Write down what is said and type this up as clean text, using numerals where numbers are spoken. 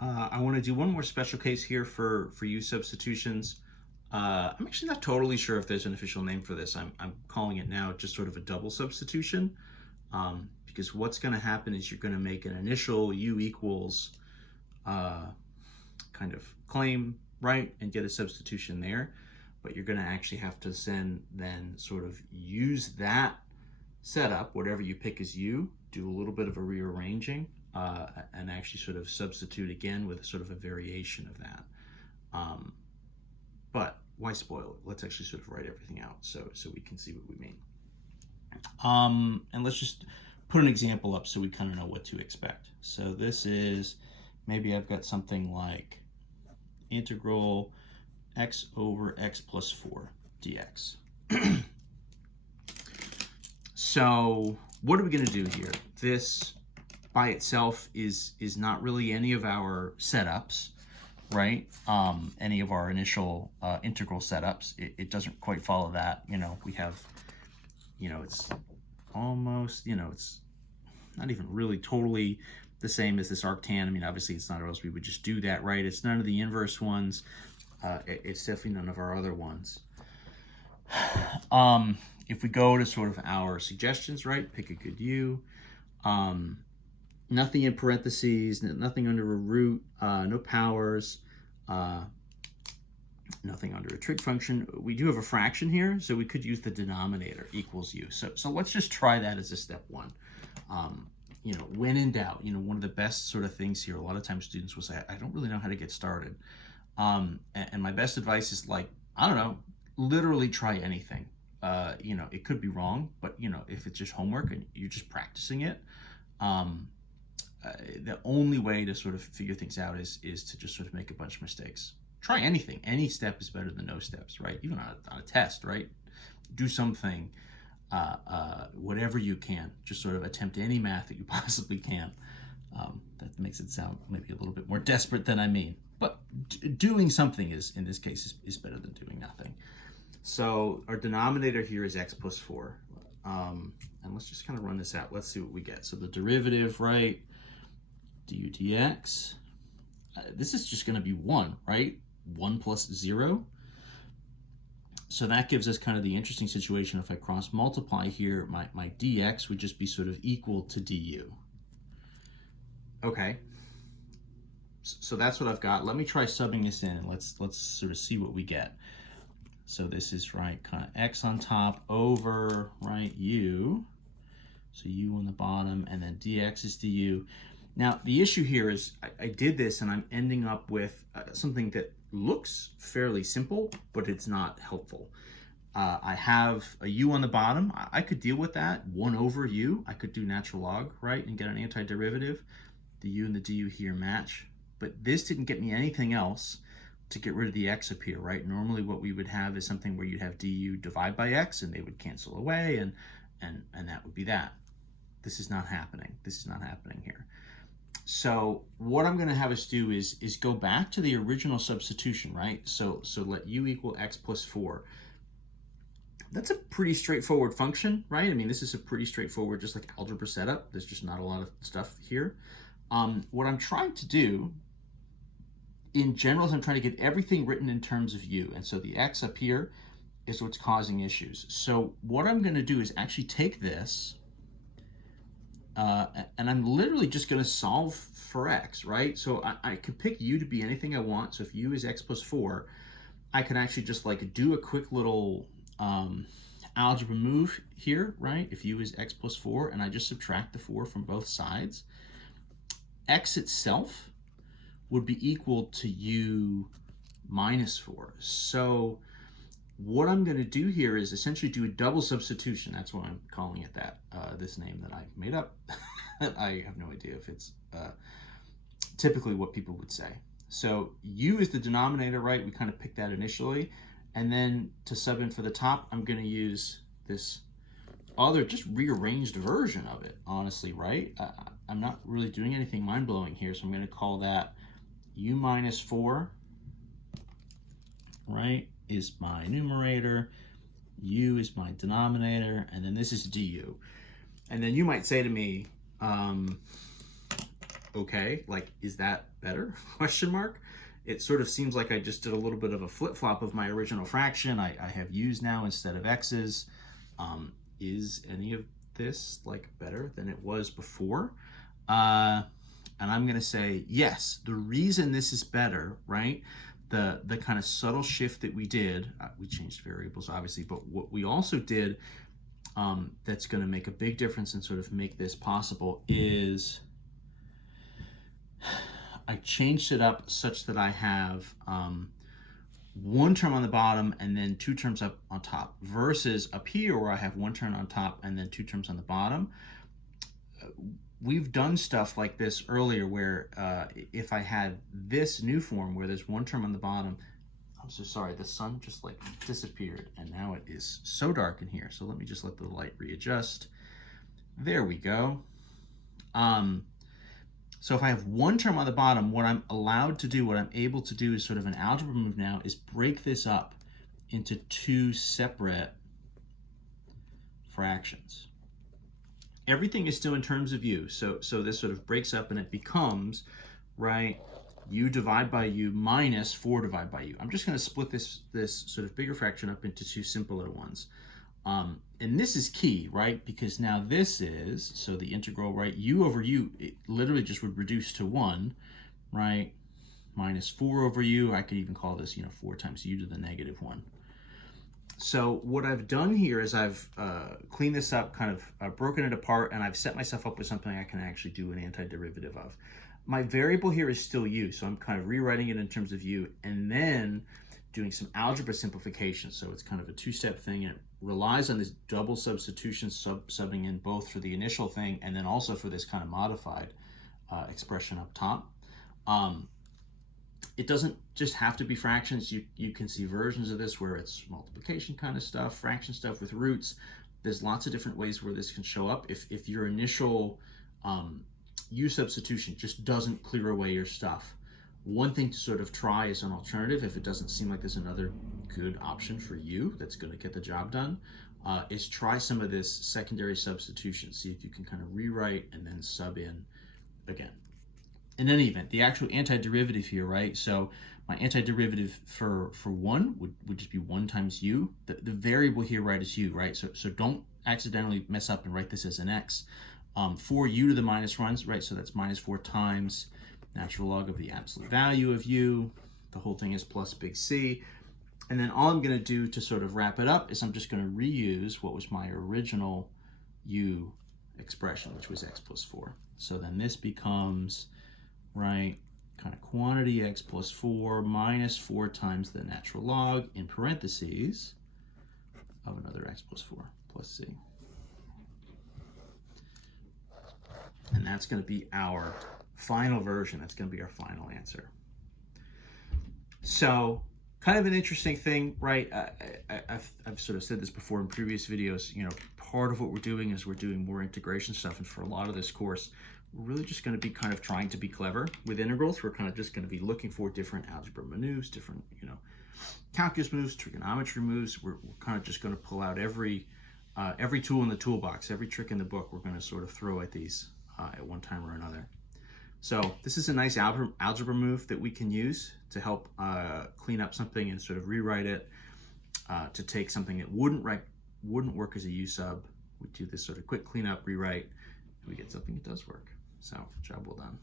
I want to do one more special case here for u substitutions. I'm actually not totally sure if there's an official name for this. I'm calling it now just sort of a double substitution, because what's going to happen is you're going to make an initial u equals kind of claim, right, and get a substitution there. But you're going to actually have to then sort of use that setup, whatever you pick as u, do a little bit of a rearranging, and actually sort of substitute again with sort of a variation of that. But why spoil it? Let's actually sort of write everything out so we can see what we mean. And let's just put an example up so we kind of know what to expect. So this is, maybe I've got something like integral x over x plus 4 dx. So what are we going to do here? This by itself is not really any of our setups, right? Any of our initial integral setups. It doesn't quite follow that. We have, it's almost, it's not even really totally the same as this arctan. I mean, obviously it's not, or else we would just do that, right? It's none of the inverse ones. It's definitely none of our other ones. If we go to sort of our suggestions, right, pick a good u. Nothing in parentheses, nothing under a root, no powers, nothing under a trig function. We do have a fraction here, so we could use the denominator equals u. So let's just try that as a step one. When in doubt, one of the best sort of things here, a lot of times students will say, I don't really know how to get started. And my best advice is, like, I don't know, literally try anything. It could be wrong, but if it's just homework and you're just practicing it, the only way to sort of figure things out is to just sort of make a bunch of mistakes. Try anything. Any step is better than no steps, right? Even on a test, right? Do something, whatever you can. Just sort of attempt any math that you possibly can. That makes it sound maybe a little bit more desperate than I mean. But doing something is, in this case, is better than doing nothing. So our denominator here is x plus 4. And let's just kind of run this out. Let's see what we get. So the derivative, right, du dx, this is just going to be 1, right? 1 plus 0. So that gives us kind of the interesting situation. If I cross multiply here, my dx would just be sort of equal to du. Okay. So that's what I've got. Let me try subbing this in, and let's sort of see what we get. So this is, right, kind of x on top over, right, u. So u on the bottom, and then dx is du. Now, the issue here is I did this, and I'm ending up with something that looks fairly simple, but it's not helpful. I have a u on the bottom. I could deal with that. 1 over u. I could do natural log, right, and get an antiderivative. The u and the du here match. But this didn't get me anything else to get rid of the x up here, right? Normally what we would have is something where you'd have du divide by x, and they would cancel away, and that would be that. This is not happening. This is not happening here. So what I'm going to have us do is go back to the original substitution, right? So let u equal x plus 4. That's a pretty straightforward function, right? I mean, this is a pretty straightforward, just like algebra setup. There's just not a lot of stuff here. What I'm trying to do in general is I'm trying to get everything written in terms of u. And so the x up here is what's causing issues. So what I'm going to do is actually take this, and I'm literally just going to solve for x, right? So I can pick u to be anything I want. So if u is x plus 4, I can actually just like do a quick little algebra move here, right? If u is x plus 4, and I just subtract the 4 from both sides, x itself would be equal to u minus 4. So what I'm going to do here is essentially do a double substitution. That's why I'm calling it that, this name that I made up. I have no idea if it's typically what people would say. So u is the denominator, right? We kind of picked that initially. And then to sub in for the top, I'm going to use this other just rearranged version of it, honestly, right? I'm not really doing anything mind-blowing here, so I'm going to call that u minus 4, right, is my numerator, u is my denominator, and then this is du. And then you might say to me, okay, like, is that better? Question mark. It sort of seems like I just did a little bit of a flip-flop of my original fraction. I have u's now instead of x's. Is any of this like better than it was before? And I'm going to say yes. The reason this is better, right? The kind of subtle shift that we did, we changed variables obviously, but what we also did that's going to make a big difference and sort of make this possible is I changed it up such that I have one term on the bottom and then two terms up on top, versus up here where I have one term on top and then two terms on the bottom. We've done stuff like this earlier where if I had this new form where there's one term on the bottom, I'm so sorry, the sun just like disappeared and now it is so dark in here. So let me just let the light readjust. There we go. So if I have one term on the bottom, what I'm allowed to do, what I'm able to do is sort of an algebra move now, is break this up into two separate fractions. Everything is still in terms of u, so this sort of breaks up and it becomes, right, u divided by u minus 4 divided by u. I'm just going to split this sort of bigger fraction up into two simpler ones. And this is key, right? Because now this is, so the integral, right, u over u, it literally just would reduce to 1, right? Minus 4 over u, I could even call this, 4 times u to the negative 1. So what I've done here is I've cleaned this up, kind of broken it apart, and I've set myself up with something I can actually do an antiderivative of. My variable here is still u, so I'm kind of rewriting it in terms of u, and then doing some algebra simplification. So it's kind of a two-step thing, and it relies on this double substitution, subbing in both for the initial thing and then also for this kind of modified expression up top. It doesn't just have to be fractions. You can see versions of this where it's multiplication kind of stuff, fraction stuff with roots. There's lots of different ways where this can show up. If your initial u substitution just doesn't clear away your stuff, one thing to sort of try as an alternative, if it doesn't seem like there's another good option for you that's going to get the job done, is try some of this secondary substitution. See if you can kind of rewrite and then sub in again. In any event, the actual antiderivative here, right? So my antiderivative for 1 would just be 1 times u. The variable here, right, is u, right? So don't accidentally mess up and write this as an x. 4u to the minus 1, right? So that's minus 4 times natural log of the absolute value of u. The whole thing is plus big C. And then all I'm going to do to sort of wrap it up is I'm just going to reuse what was my original u expression, which was x plus 4. So then this becomes, right, kind of quantity x plus 4 minus 4 times the natural log in parentheses of another x plus 4 plus C. And that's going to be our final version. That's going to be our final answer. So kind of an interesting thing, right? I've sort of said this before in previous videos. Part of what we're doing is we're doing more integration stuff, and for a lot of this course, we're really just going to be kind of trying to be clever with integrals. We're kind of just going to be looking for different algebra moves, different calculus moves, trigonometry moves. We're kind of just going to pull out every tool in the toolbox, every trick in the book. We're going to sort of throw at these at one time or another. So this is a nice algebra move that we can use to help clean up something and sort of rewrite it, to take something that wouldn't work as a u sub. We do this sort of quick cleanup, rewrite, and we get something that does work. So job well done.